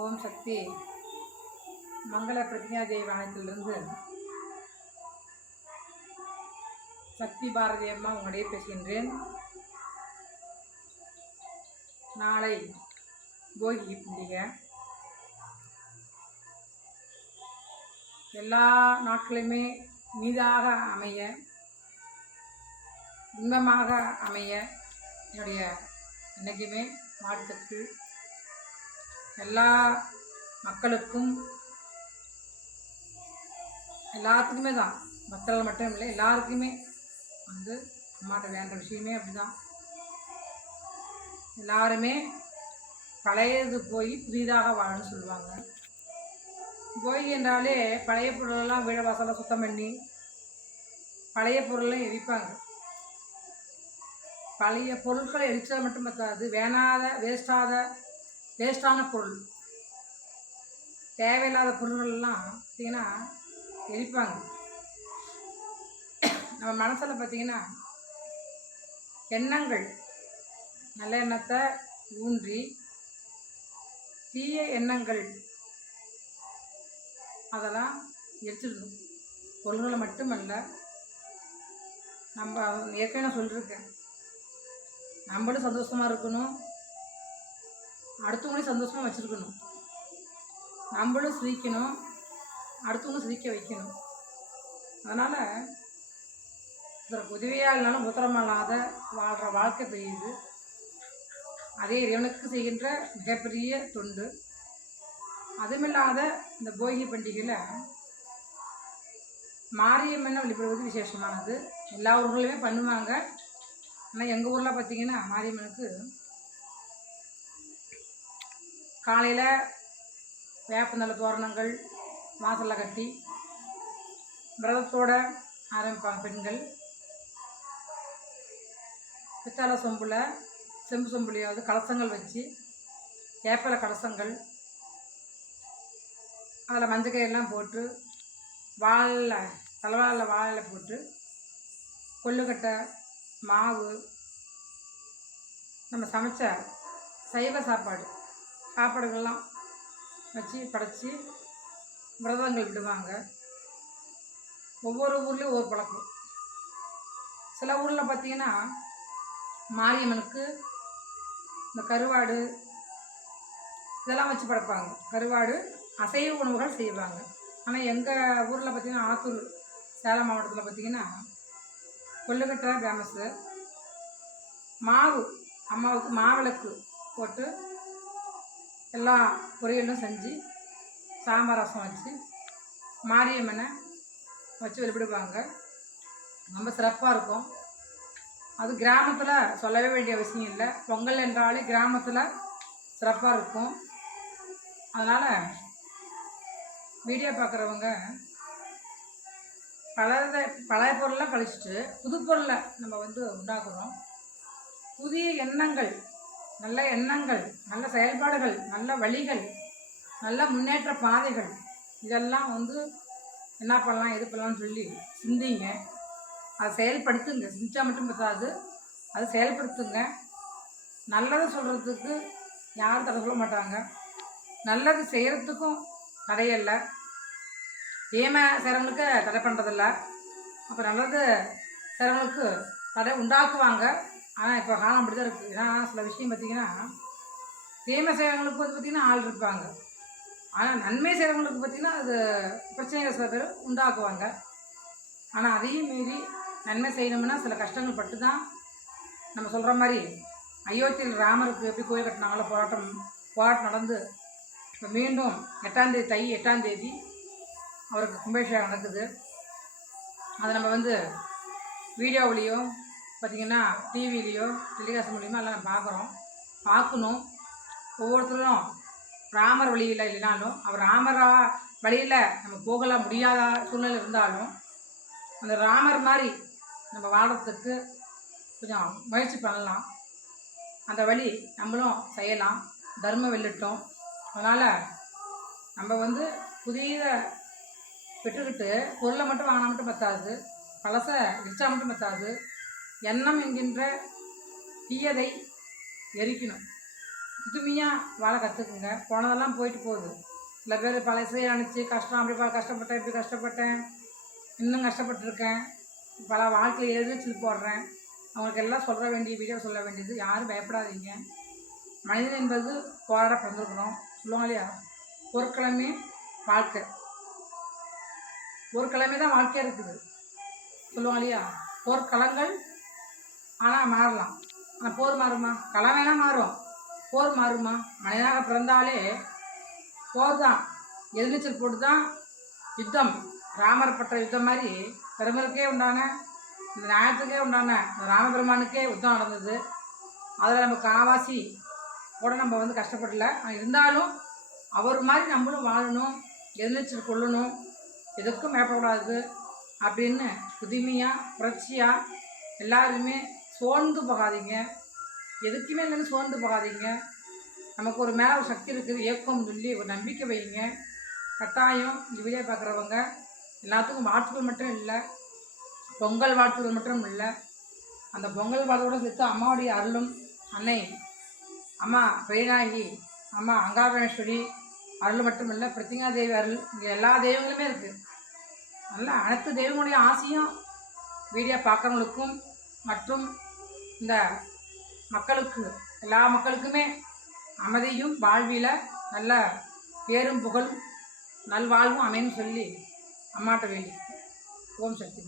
ஓம் சக்தி. மங்கள பிரதிஜா தெய்வானத்திலிருந்து சக்தி பாரதி அம்மா உங்களிடையே பேசுகின்றேன். நாளை போகி பண்டிகை. எல்லா நாட்களுமே நீதாக அமைய இன்பமாக அமைய என்னுடைய என்றைக்குமே வாழ்த்துக்கள். எல்லா மக்களுக்கும் எல்லாத்துக்குமே தான். மக்கள் மட்டும் இல்லை எல்லாருக்குமே வந்து அம்மாட்ட வேண்ட விஷயமே அப்படிதான். எல்லாருமே பழையது போய் புதிதாக வாழணும்னு சொல்லுவாங்க. போய் என்றாலே பழைய பொருளெல்லாம் வீட வாசலை சுத்தம் பண்ணி பழைய பொருளெல்லாம் எரிப்பாங்க. பழைய பொருட்களை எரிச்சது மட்டும் பத்தாது. வேணாத வேஸ்டாத வேஸ்டான பொருள். தேவையில்லாத பொருள்கள்லாம் பார்த்தீங்கன்னா எரிப்பாங்க. நம்ம மனசில் பார்த்தீங்கன்னா எண்ணங்கள். நல்ல எண்ணத்தை ஊன்றி தீய எண்ணங்கள். அதெல்லாம் எரிச்சிடணும். பொருள்களை மட்டுமல்ல நம்ம ஏற்கனவே சொல்லியிருக்கேன் நம்மளும் சந்தோஷமாக இருக்கணும். அடுத்தவங்களையும் சந்தோஷமாக வச்சுருக்கணும். நம்மளும் சிரிக்கணும். அடுத்தவங்களும் சிரிக்க வைக்கணும். அதனால் இதற்கு உதவியாக இல்லைனாலும் உத்தரமில்லாத வாழ்கிற வாழ்க்கை பெய்யுது. அதே இறைவனுக்கு செய்கின்ற மிகப்பெரிய தொண்டு. அதுமில்லாத இந்த போகி பண்டிகையில் மாரியம்மனை வழிபடுவது விசேஷமானது. எல்லா ஊர்களுமே பண்ணுவாங்க. ஆனால் எங்கள் ஊரில் பார்த்தீங்கன்னா மாரியம்மனுக்கு காலையில் வேப்பந்தலை தோரணங்கள் வாசலில் கட்டி விரதத்தோடு ஆரம்பிப்பாங்க பெண்கள். பித்தளை சொம்பில் செம்பு சொம்புலையாவது கலசங்கள் வச்சு வேப்பலை கலசங்கள் அதில் மஞ்சக்கையெல்லாம் போட்டு வாழில் தலைவாழில் வாழை போட்டு கொள்ளுக்கட்டை மாவு நம்ம சமைச்ச சைவ சாப்பாடு. சாப்பாடுகள்லாம் வச்சு படைச்சி விரதங்கள் விடுவாங்க. ஒவ்வொரு ஊர்லேயும் ஒவ்வொரு பழக்கம். சில ஊரில் பார்த்திங்கன்னா மாரியம்மனுக்கு இந்த கருவாடு இதெல்லாம் வச்சு படைப்பாங்க. கருவாடு அசைவ உணவுகள் செய்வாங்க. ஆனால் எங்கள் ஊரில் பார்த்திங்கன்னா ஆத்தூர் சேலம் மாவட்டத்தில் பார்த்திங்கன்னா கொள்ளுக்கட்டை ஃபேமஸ்ஸு மாவு அம்மாவுக்கு மாவிளக்கு போட்டு எல்லா பொரியலும் செஞ்சு சாம்பார் ரசம் வச்சு மாரியம்மனை வச்சு வெளிப்படுவாங்க. ரொம்ப சிறப்பாக இருக்கும். அது கிராமத்தில் சொல்லவே வேண்டிய அவசியம் இல்லை. பொங்கல் என்றாலே கிராமத்தில் சிறப்பாக இருக்கும். அதனால் வீடியோ பார்க்குறவங்க பழைய பழைய பொருளெலாம் கழிச்சிட்டு புது பொருளை நம்ம வந்து உண்டாக்குறோம். புதிய எண்ணங்கள் நல்ல எண்ணங்கள் நல்ல செயல்பாடுகள் நல்ல வழிகள் நல்ல முன்னேற்ற பாதைகள். இதெல்லாம் வந்து என்ன பண்ணலாம் எது பண்ணலாம்னு சொல்லி சிந்திங்க. அதை செயல்படுத்துங்க. சிந்திச்சா மட்டும் பத்தாது. அதை செயல்படுத்துங்க. நல்லதை சொல்கிறதுக்கு யாரும் தடை சொல்ல மாட்டாங்க. நல்லது செய்கிறதுக்கும் தடையில்லை ஏமை செய்கிறவங்களுக்கு தடை பண்ணுறதில்ல அப்போ நல்லது செய்கிறவங்களுக்கு தடை உண்டாக்குவாங்க. ஆனால் இப்போ காலம் அப்படி தான் இருக்குது ஏன்னா சில விஷயம் பார்த்திங்கன்னா தீமை செய்கிறவங்களுக்கு வந்து பார்த்திங்கன்னா ஆள் இருப்பாங்க. ஆனால் நன்மை செய்கிறவங்களுக்கு பார்த்திங்கன்னா அது பிரச்சனைகள் சில பேர் உண்டாக்குவாங்க. ஆனால் அதையும் மீறி நன்மை செய்யணும்னா சில கஷ்டங்கள் பட்டு தான் நம்ம சொல்கிற மாதிரி அயோத்தியில் ராமருக்கு எப்படி கோயில் கட்டினாங்களோ போராட்டம் போராட்டம் நடந்து இப்போ மீண்டும் எட்டாந்தேதி தை எட்டாந்தேதி அவருக்கு கும்பாபிஷேகம் நடக்குது. அதை நம்ம வந்து வீடியோவிலையும் பார்த்திங்கன்னா டிவிலேயோ டெலிகாஸ்ட் மூலியமாக எல்லாம் நம்ம பார்க்குறோம் பார்க்கணும் ஒவ்வொருத்தரும் ராமர் வழியில் இல்லைனாலும் அவர் ராமரா வழியில் நம்ம போகலாம் முடியாத சூழ்நிலை இருந்தாலும் அந்த ராமர் மாதிரி நம்ம வாழ்கிறதுக்கு கொஞ்சம் முயற்சி பண்ணலாம். அந்த வழி நம்மளும் செய்யலாம். தர்மம் வெல்லட்டும். அதனால் நம்ம வந்து புதிய பெற்றுக்கிட்டு பொருளை மட்டும் வாங்கினா மட்டும் பற்றாது பழசை விற்றா மட்டும் பற்றாது எண்ணம் என்கின்ற தீயதை எரிக்கணும். புதுமையாக வாழ கற்றுக்குங்க போனதெல்லாம் போயிட்டு போகுது. சில பேர் பழசையை நினச்சி கஷ்டம் அப்படி பா கஷ்டப்பட்டேன் இப்படி கஷ்டப்பட்டேன் இன்னும் கஷ்டப்பட்டுருக்கேன். பல வாழ்க்கையில் எதிர்ச்சில் போடுறேன். அவங்களுக்கு எல்லாம் சொல்ல வேண்டிய வீடியோ சொல்ல வேண்டியது. யாரும் பயப்படாதீங்க. மனிதன் என்பது போராட பிறந்திருக்கிறோம். சொல்லுவாங்க இல்லையா? பொருட்கிழமை வாழ்க்கை. ஒரு கிழமை தான் வாழ்க்கையாக இருக்குது. சொல்லுவாங்க இல்லையா? போர்க்களங்கள் ஆனால் மாறலாம். ஆனால் போர் மாறுமா? களம் வேணால் மாறும். போர் மாறுமா? மனிதனாக பிறந்தாலே போர் தான் எதிர்நீச்சல் போட்டு தான் யுத்தம். ராமர் பட்ட யுத்தம் மாதிரி பெருமருக்கே உண்டான இந்த நியாயத்துக்கே உண்டான இந்த ராமபெருமானுக்கே யுத்தம் நடந்தது. அதில் நம்ம காவாசி கூட நம்ம வந்து கஷ்டப்படல. இருந்தாலும் அவர் மாதிரி நம்மளும் வாழணும் எதிர்நீச்சல் கொள்ளணும் எதுக்கும் மேப்பக்கூடாது அப்படின்னு புதுமையாக புரட்சியாக எல்லாருமே சோர்ந்து போகாதீங்க. எதுக்குமே இல்லைன்னு சோர்ந்து போகாதீங்க. நமக்கு ஒரு மேலே ஒரு சக்தி இருக்குது. ஏக்கம் சொல்லி ஒரு நம்பிக்கை வைங்க. கட்டாயம் இந்த வீடியோ பார்க்குறவங்க எல்லாத்துக்கும் வாழ்த்துக்கள் மட்டும் இல்லை. பொங்கல் வாழ்த்துக்கள் மட்டும் இல்லை. அந்த பொங்கல் வாழ்த்தோடு சேர்த்து அம்மாவுடைய அருளும் அன்னை அம்மா பிரேனாகி அம்மா அங்காபரமேஸ்வரி அருள் மட்டும் இல்லை. பிரத்திங்கா தேவி அருள் இங்கே எல்லா தெய்வங்களுமே இருக்குது நல்லா அனைத்து தெய்வங்களுடைய ஆசையும் வீடியோ பார்க்குறவங்களுக்கும் மற்றும் இந்த மக்களுக்கு எல்லா மக்களுக்குமே அமைதியும் வாழ்வியில் நல்ல பேரும் புகழும் நல்வாழ்வும் அமைன்னு சொல்லி அம்மாட்ட வேண்டி ஓம் சக்தி.